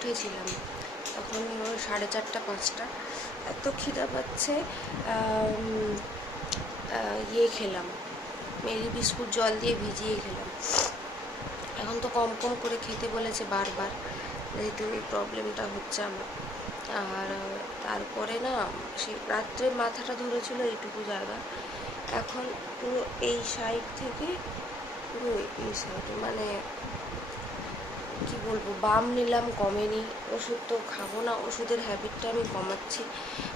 উঠেছিলাম, তখন 4:30-5টা, এত খিদা পাচ্ছে। ইয়ে খেলাম, মেরি বিস্কুট জল দিয়ে ভিজিয়ে খেলাম। এখন তো কম কম করে খেতে বলেছে বারবার, যেহেতু এই প্রবলেমটা হচ্ছে আমার। আর তারপরে না, সেই রাত্রে মাথাটা ধরেছিল এইটুকু জায়গা, এখন পুরো এই সাইড থেকে পুরো এই সাইডে, মানে কি বলবো, বাম নিলাম কমেনি। ওষুধ তো খাবো না, ওষুধের হ্যাবিটটা আমি কমাচ্ছি।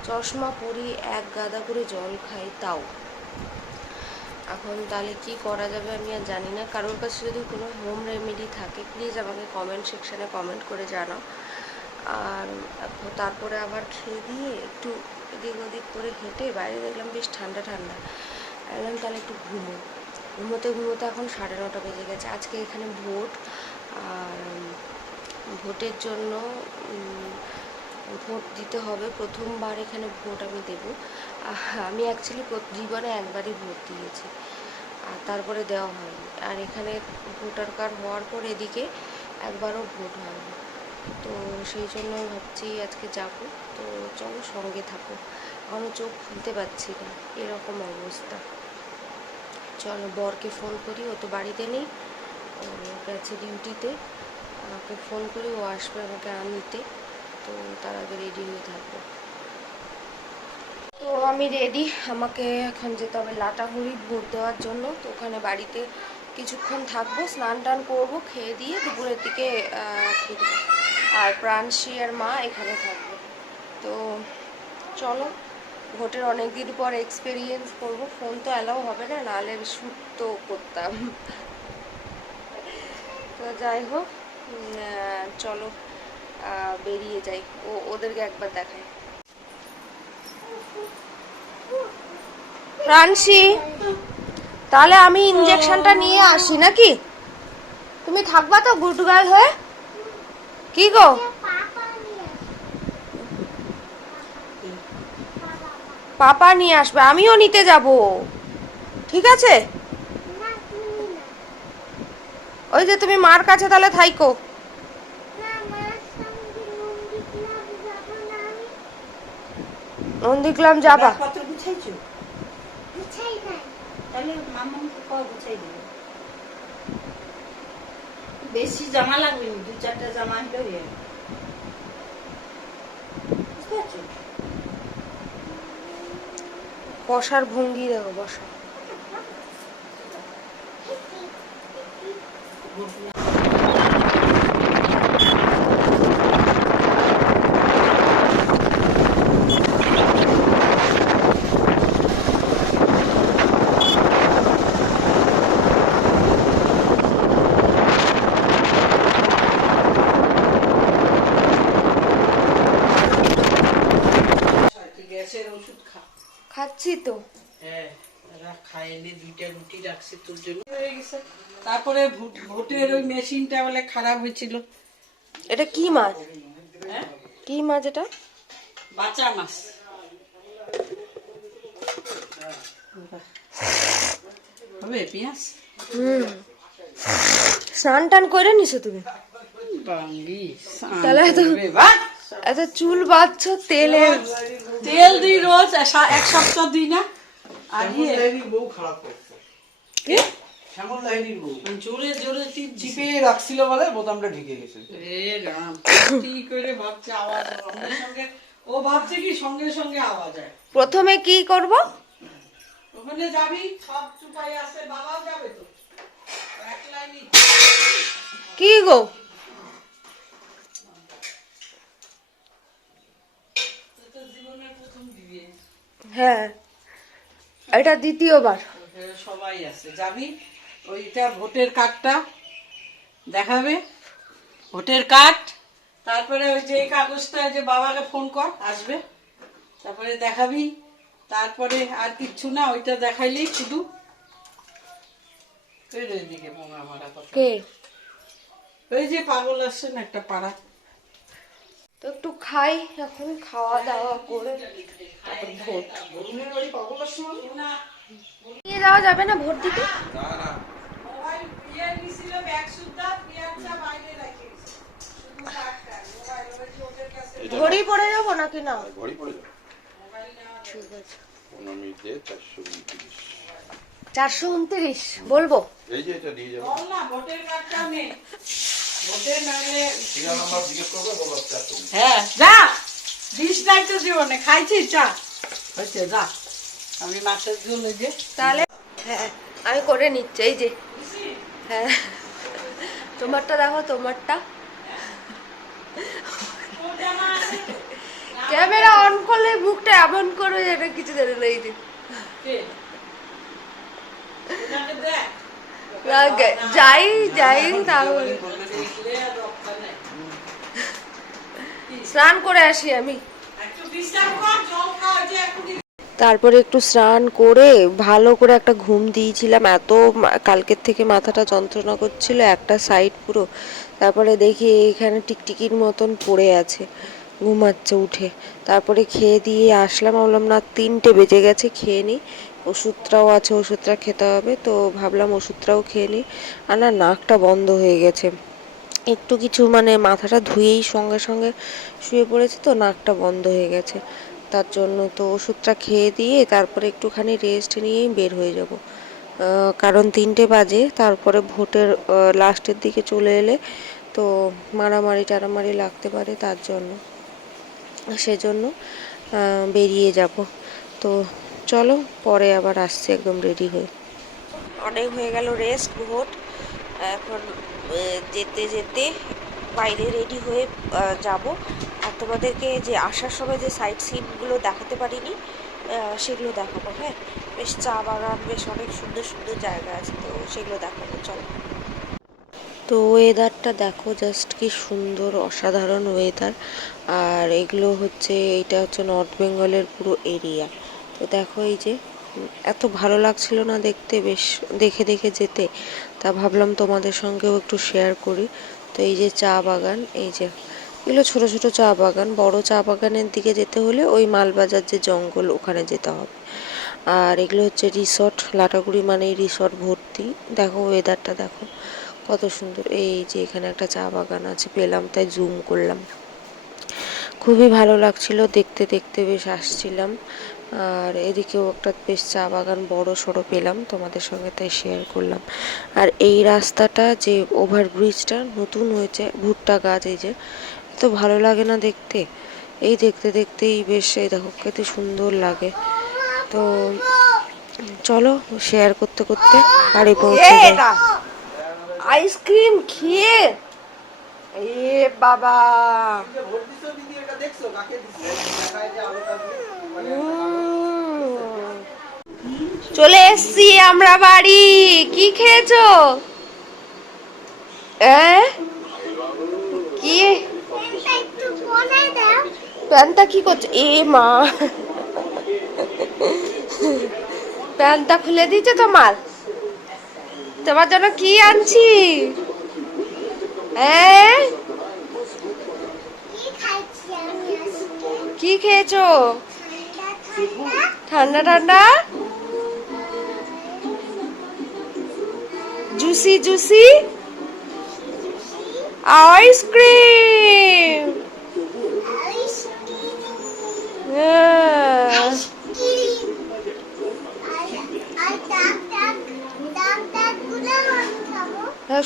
চশমা পরি, এক গাদা করে জল খাই, তাও। এখন তাহলে কি করা যাবে আমি আর জানি না। কারোর কাছে যদি কোনো হোম রেমেডি থাকে প্লিজ আমাকে কমেন্ট সেকশানে কমেন্ট করে জানাও। আর তারপরে আবার খেয়ে দিয়ে একটু এদিক ওদিক করে হেঁটে বাইরে দেখলাম বেশ ঠান্ডা ঠান্ডা, বললাম তাহলে একটু ঘুমোতে ঘুমোতে এখন 9:30 বেজে গেছে। আজকে এখানে ভোট, আর ভোটের জন্য ভোট দিতে হবে। প্রথমবার এখানে ভোট আমি দেবো। আমি অ্যাকচুয়ালি জীবনে একবারই ভোট দিয়েছি, আর তারপরে দেওয়া হয়নি। আর এখানে ভোটার কার্ড হওয়ার পর এদিকে একবারও ভোট হয়নি, তো সেই জন্য ভাবছি আজকে যাব। তো চলো সঙ্গে থাকো, এখনও চোখ খুলতে পারছি না, এরকম অবস্থা। চলো বরকে ফোন করি, ও তো বাড়িতে নেই, ও গেছে ডিউটিতে। ওকে ফোন করি, ও আসবে আমাকে আনতে, তো তার আগে রেডি হয়ে থাকবো। তো আমি রেডি, আমাকে এখন যেতে হবে লাটাগুড়ি ভোট দেওয়ার জন্য। তো ওখানে বাড়িতে কিছুক্ষণ থাকবো, স্নান টান করবো, খেয়ে দিয়ে দুপুরের দিকে ফিরবো। আর প্রাণশী আর মা এখানে থাকবে। তো চলো, ভোটের অনেক দিন পর এক্সপেরিয়েন্স করবো। ফোন তো অ্যালাউ হবে না, নাহলে শ্যুট তো করতাম। তো যাই হোক, চলো বেরিয়ে যাই, ওদেরকে একবার দেখাই। প্রাণশী, তাহলে আমি ইনজেকশনটা নিয়ে আসি নাকি? তুমি থাকবা তো গুড গার্ল হয়ে? কি গো, পাপা নিয়ে আসবে, আমিও নিতে যাব, ঠিক আছে? ওই যে তুমি মার কাছে তাহলে থাইকো। নন্দীগ্রাম যাবা? বেশি জামা লাগবে, 2-4টা জামা হলে বসার ভঙ্গি দেখো, বসা। গ্যাসের ওষুধ খাচ্ছি তো। হ্যাঁ, খাইলে 2টা রুটি রাখছি তোর জন্য, হয়ে গেছে। তারপরে ভোটের ওই মেশিনটা বলে খারাপ হয়েছিল। এটা কি মাছ? হ্যাঁ, কি মাছ এটা? বাঁচা মাছ। হবে পেঁয়াজ। স্নান টান করে নিছো তুমি? তাহলে এত চুল বাঁধছো তেলে? তেল দিই রোজ, 1 সপ্তাহ দিই না। আর বউ খারাপ করছে, শ্যামল লাহিড়ির বউ জোরে জোরে চিপে রাখছিল বলে বোতামটা ঢেকে গেছে। কি করে ভাবছে আওয়াজ, সঙ্গে সঙ্গে ও ভাবছে কি সঙ্গে সঙ্গে আওয়াজ হয়। প্রথমে কি করব? ওখানে যাবি, সব চুপাই আছে, বাবাও যাবে তো, এক লাইনই। কি গো? জীবনের প্রথম দিবি? হ্যাঁ, এটা দ্বিতীয়বার। সবাই আছে, যাবি। ওইটা ভোটের কার্ডটা দেখাবে, ভোটের কার্ড। তারপরে ওই যে কাগজটা, যে বাবাকে ফোন কর, আসবে, তারপরে দেখাবি। তারপরে আর কিচ্ছু না, ওইটা দেখাইলেই শুধু। ওইদিকে মোঙা মারা কথা, ওই যে পাগল আসছে না একটা পাড়া। তো একটু খাই এখন, খাওয়া দাওয়া করে তারপর ভোট। নিয়ে যাওয়া যাবে না ভোট দিতে? এটা ঘড়ি পরে যাবো নাকি না? ঘড়ি পড়ে যাবে। ঠিক আছে। 15 মিনিট দিয়ে 429। 429 বলবো। এই যে এটা দিয়ে যাবো। বল না ভোটের কার্ডটা নে। ভোটের নালে সিরিয়াল নাম্বার জিজ্ঞেস করবে, বলো 429। হ্যাঁ যা দিস নাই তো জীবনে খাইছি চা হয়েছে যা আমি মাছের ঝোল এই যে তাহলে হ্যাঁ আমি করে নিচ্ছি, এই যে হ্যাঁ তোমারটা দেখো, তোমারটা ক্যামেরা অন করলে মুখটা এমন করবে যেটা কিছু জানে না। এই যে কে? এটাকে দেখ। না, যাই যাই তাহলে দেখলে আর রক্ষা নেই। স্নান করে আসি আমি। একটু বিশ্রাম কর, জল খাওয়া যে এখনই তারপরে একটু স্নান করে ভালো করে একটা ঘুম দিয়েছিলাম, এত কালকের থেকে মাথাটা যন্ত্রণা করছিল একটা সাইড পুরো। তারপরে দেখি এখানে টিকটিকির মতন পড়ে আছে, ঘুমাচ্ছে উঠে। তারপরে খেয়ে দিয়ে আসলাম, বললাম না 3টে বেজে গেছে, খেয়ে নিই, ওষুধটাও আছে, ওষুধটা খেতে হবে, তো ভাবলাম ওষুধটাও খেয়ে নিই। আর না নাকটা বন্ধ হয়ে গেছে, একটু কিছু মানে মাথাটা ধুয়েই সঙ্গে সঙ্গে শুয়ে পড়েছে, তো নাকটা বন্ধ হয়ে গেছে। তার জন্য তো ওষুধটা খেয়ে দিয়ে তারপরে একটুখানি রেস্ট নিয়েই বের হয়ে যাব, কারণ 3টে বাজে। তারপরে ভোটের লাস্টের দিকে চলে এলে তো মারামারি টারামারি লাগতে পারে, তার জন্য সেজন্য বেরিয়ে যাব। তো চলো পরে আবার আসছি একদম রেডি হয়ে। অনেক হয়ে গেল রেস্ট, ভোট এখন যেতে যেতে বাইরে রেডি হয়ে যাব। আর তোমাদেরকে যে আসার সময় যে সাইট সিনগুলো দেখাতে পারিনি সেগুলো দেখাবো। হ্যাঁ, বেশ চা বাগান, বেশ অনেক সুন্দর সুন্দর জায়গা আছে, তো সেগুলো দেখাবো চলো। তো ওয়েদারটা দেখো, জাস্ট কি সুন্দর, অসাধারণ ওয়েদার। আর এগুলো হচ্ছে, এইটা হচ্ছে নর্থ বেঙ্গলের পুরো এরিয়া। তো দেখো এই যে এত ভালো লাগছিল না দেখতে, বেশ দেখে দেখে যেতে, তা ভাবলাম তোমাদের সঙ্গেও একটু শেয়ার করি। তো এই যে চা বাগান, এই যে এগুলো ছোট ছোট চা বাগান। বড় চা বাগানের দিকে যেতে হলে ওই মালবাজার যে জঙ্গল, ওখানে যেতে হবে। আর এগুলো হচ্ছে রিসর্ট, লাটাগুড়ি মানেই রিসর্ট ভর্তি। দেখো ওয়েদারটা দেখো কত সুন্দর। এই যে এখানে একটা চা বাগান আছে, পেলাম তাই জুম করলাম, খুবই ভালো লাগছিল দেখতে দেখতে, বেশ আসছিলাম। আর এদিকেও একটা বেশ চা বাগান বড় সড়ো পেলাম, তোমাদের সঙ্গে তাই শেয়ার করলাম। আর এই রাস্তাটা যে ওভারব্রিজটা নতুন হয়েছে, ভুট্টা গাছ, এই যে এত ভালো লাগে না দেখতে, এই দেখতে দেখতেই বেশ, এই দেখো কত সুন্দর লাগে। তো চলো শেয়ার করতে করতে বাড়ি পৌঁছে যাই। আইসক্রিম খেয়ে এ বাবা, চলে এসছি আমরা বাড়ি। কি খেয়েছো? কি প্যান্টটা কি করছো? এ মা, প্যান্টটা খুলে দিয়েছে তোমার? তোমার জন্য কি আনছি? কি খেয়েছো? ঠান্ডা ঠান্ডা জুসি জুসি আইসক্রিম।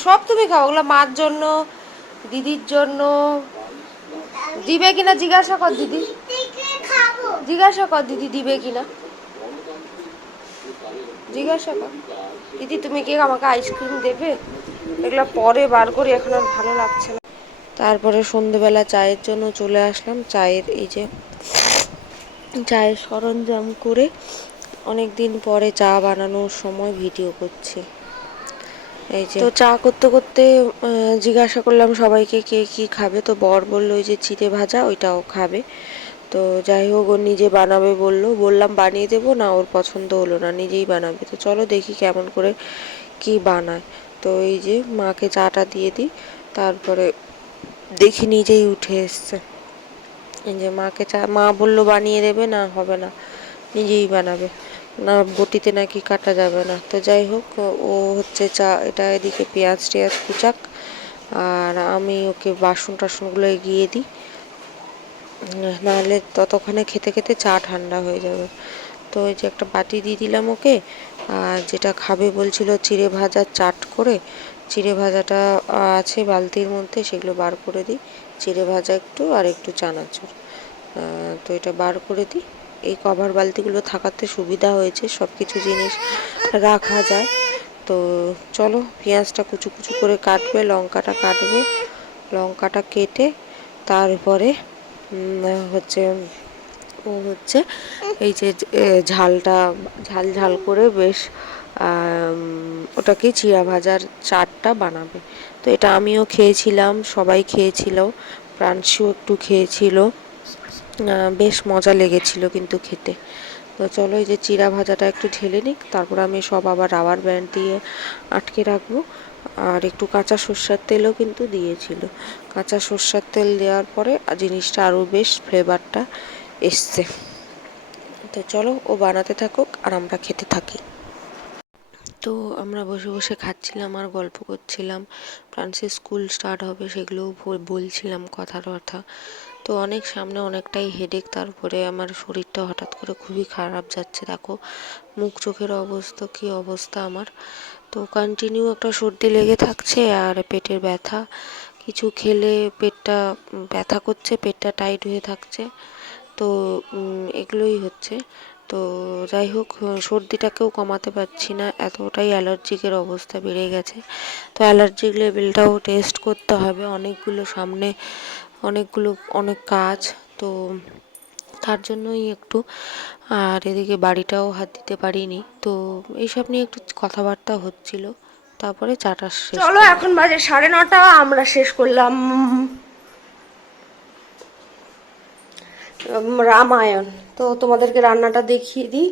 সব তুমি খাও, ওগুলো মার জন্য, দিদির জন্য। দিবে কিনা জিজ্ঞাসা কর দিদি, জিজ্ঞাসা কর দিদি দিবে কিনা, জিজ্ঞাসা কর দিদি তুমি কি আমাকে আইসক্রিম দেবে। এগুলো পরে বার করি, এখন আর ভালো লাগছে না। তারপরে সন্ধেবেলা চায়ের জন্য চলে আসলাম। চায়ের এই যে চায়ের সরঞ্জাম করে অনেক দিন পরে চা বানানোর সময় ভিডিও করছি। এই যে তো চা করতে করতে জিজ্ঞাসা করলাম সবাইকে কে কি খাবে, তো বর বললো ওই যে চিড়ে ভাজা ওইটাও খাবে। তো যাই হোক ও নিজে বানাবে বললো, বললাম বানিয়ে দেবো না, ওর পছন্দ হলো না, নিজেই বানাবে। তো চলো দেখি কেমন করে কি বানায়। তো এই যে মাকে চাটা দিয়ে দিই, তারপরে দেখি নিজেই উঠে এসছে। এই যে মাকে চা, মা বললো বানিয়ে দেবে, না হবে না, নিজেই বানাবে, না বটিতে নাকি কাটা যাবে না। তো যাই হোক ও হচ্ছে চা, এটা এদিকে পেঁয়াজ টেয়াজ কুচাক, আর আমি ওকে বাসন টাসনগুলো এগিয়ে দিই, নাহলে ততক্ষণে খেতে খেতে চা ঠান্ডা হয়ে যাবে। তো ওই যে একটা বাটি দিয়ে দিলাম ওকে, আর যেটা খাবে বলছিল চিড়ে ভাজা চাট করে, চিড়ে ভাজাটা আছে বালতির মধ্যে, সেগুলো বার করে দিই। চিড়ে ভাজা একটু আর একটু চানাচুর, তো এটা বার করে দিই। এই কভার বালতিগুলো থাকাতে সুবিধা হয়েছে, সব কিছু জিনিস রাখা যায়। তো চলো, পেঁয়াজটা কুচু কুচু করে কাটবে, লঙ্কাটা কাটবে, লঙ্কাটা কেটে তারপরে হচ্ছে ও হচ্ছে এই যে ঝালটা ঝাল ঝাল করে বেশ ওটাকে চিড়া ভাজার চাটটা বানাবে। তো এটা আমিও খেয়েছিলাম, সবাই খেয়েছিল, প্রাংশু একটু খেয়েছিল, বেশ মজা লেগেছিল কিন্তু খেতে। তো চলো, এই যে চিড়া ভাজাটা একটু ঢেলে নিই, তারপর আমি সব আবার রাবার ব্যান্ড দিয়ে আটকে রাখবো। আর একটু কাঁচা সর্ষের তেলও কিন্তু দিয়েছিল। কাঁচা সর্ষের তেল দেওয়ার পরে জিনিসটা আরও বেশ ফ্লেভারটা এসছে। তো চলো, ও বানাতে থাকুক আর আমরা খেতে থাকি। তো আমরা বসে বসে খাচ্ছিলাম আর গল্প করছিলাম, ফ্রান্সের স্কুল স্টার্ট হবে সেগুলোও বলছিলাম কথা টথা। তো অনেক সামনে, অনেকটাই হেডেক, তারপরে আমার শরীরটা হঠাৎ করে খুবই খারাপ যাচ্ছে, দেখো মুখ চোখের অবস্থা কী অবস্থা আমার। তো কন্টিনিউ একটা সর্দি লেগে থাকছে আর পেটের ব্যথা, কিছু খেলে পেটটা ব্যথা করছে, পেটটা টাইট হয়ে থাকছে। তো এগুলোই হচ্ছে। তো যাই হোক, সর্দিটাকেও কমাতে পারছি না, এতটাই অ্যালার্জিকের অবস্থা বেড়ে গেছে। তো অ্যালার্জিক লেভেলটাও টেস্ট করতে হবে, অনেকগুলো সামনে, অনেক কাজ, তো তার জন্যই একটু। আর এদিকে বাড়িটাও হাত দিতে পারিনি, তো এইসব নিয়ে একটু কথাবার্তা হচ্ছিল। তারপরে চাটা শেষ। চলো, এখন বাজে 9:30, আমরা শেষ করলাম রামায়ণ। তো তোমাদেরকে রান্নাটা দেখিয়ে দিই।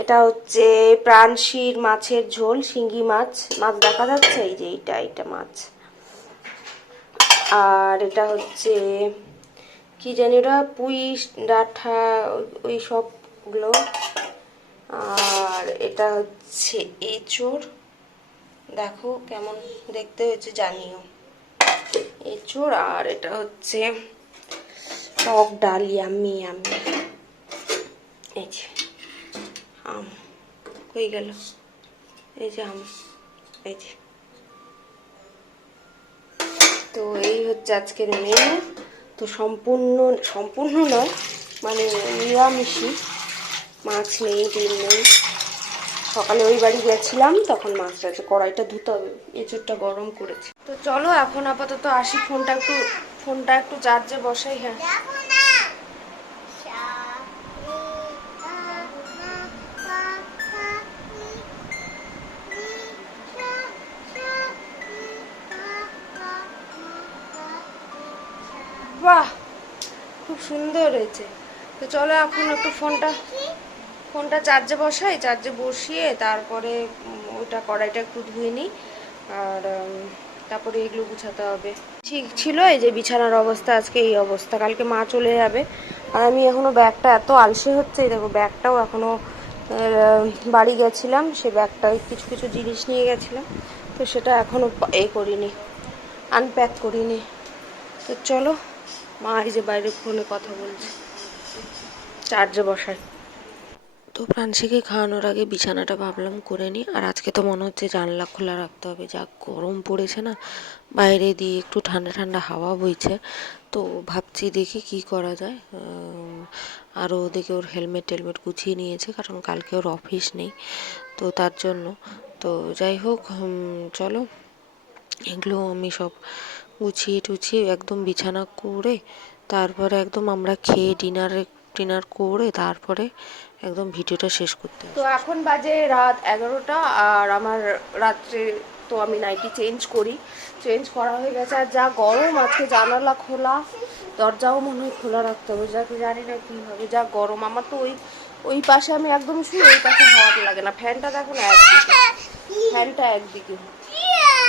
এটা হচ্ছে প্রাণশীর মাছের ঝোল, শিঙ্গি মাছ, মাছ দেখা যাচ্ছে, এই যে এটা মাছ। আর এটা হচ্ছে কি জানি ওটা, পুঁই ডাঁঠা, ওই সবগুলো। আর এটা হচ্ছে এঁচোড়, দেখো কেমন দেখতে হয়েছে জানিও, এঁচোড়। আর এটা হচ্ছে টক ডাল, ইয়াম্মি ইয়াম্মি। এই যে আম হয়ে গেল, এই যে আম, এই যে। তো এই হচ্ছে আজকের মেনু। তো সম্পূর্ণ নয়, মানে নিরামিষই, মাছ নেই, ডিম নেই। সকালে ওই বাড়ি গেছিলাম, তখন মাছটা আছে, কড়াইটা ধুতে হবে, এঁচোড়টা গরম করেছি। তো চলো, এখন আপাতত আসি, ফোনটা একটু চার্জে বসাই। হ্যাঁ, বাহ, খুব সুন্দর হয়েছে। তো চলো, এখন একটু ফোনটা চার্জে বসাই, চার্জে বসিয়ে তারপরে ওইটা কড়াইটা একটু ধুয়ে নিই। আর তারপরে এগুলো গুছাতে হবে। ঠিক ছিল, এই যে বিছানার অবস্থা, আজকে এই অবস্থা, কালকে মা চলে যাবে। আর আমি এখনো ব্যাগটা এত আলসে হচ্ছে, এই দেখো ব্যাগটাও এখনো বাড়ি গেছিলাম, সে ব্যাগটায় কিছু কিছু জিনিস নিয়ে গেছিলাম, তো সেটা এখনো করিনি, আনপ্যাক করিনি। তো চলো, মা এই যে বাইরে ফোনে কথা বলছে, চার্জে বসাই। তো প্রাণশীকে খাওয়ানোর আগে বিছানাটা ভাবলাম করে নিই। আর আজকে তো মনে হচ্ছে জানলা খোলা রাখতে হবে, যা গরম পড়েছে না, বাইরে দিয়ে একটু ঠান্ডা ঠান্ডা হাওয়া বইছে। তো ভাবছি দেখি কি করা যায়। আরও ওদিকে ওর টেলমেট গুছিয়ে নিয়েছে, কারণ কালকে ওর অফিস নেই, তো তার জন্য। তো যাই হোক, চলো, এগুলো আমি সব গুছিয়ে টুছিয়ে একদম বিছানা করে, তারপরে একদম আমরা খেয়ে ডিনার করে তারপরে একদম ভিডিওটা শেষ করতে হবে। তো এখন বাজে রাত 11টা, আর আমার রাত্রে তো আমি নাইটি চেঞ্জ করা হয়ে গেছে। আর যা গরম, আজকে জানালা খোলা, দরজাও মনে হয় খোলা রাখতে হবে, যাকে জানি না কী হবে, যা গরম। আমার তো ওই পাশে আমি একদম শুই, ওই পাশে হাওয়াটা লাগে না, ফ্যানটা দেখো না একদিকে, ফ্যানটা একদিকে।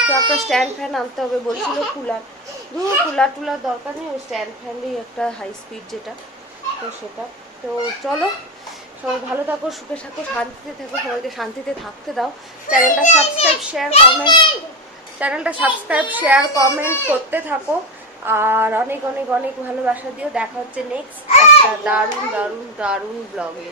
তো একটা স্ট্যান্ড ফ্যান আনতে হবে বলছিল, কুলার দরকার নেই, ওই স্ট্যান্ড ফ্যানই একটা হাই স্পিড যেটা, তো সেটা। তো চলো, সবাই ভালো থাকো, সুখে থাকো, শান্তিতে থাকো, সবাইকে শান্তিতে থাকতে দাও। চ্যানেলটা সাবস্ক্রাইব, শেয়ার, কমেন্ট চ্যানেলটা সাবস্ক্রাইব শেয়ার কমেন্ট করতে থাকো আর অনেক অনেক অনেক ভালোবাসা দিও। দেখা হচ্ছে নেক্সট একটা দারুণ দারুণ দারুণ ব্লগে।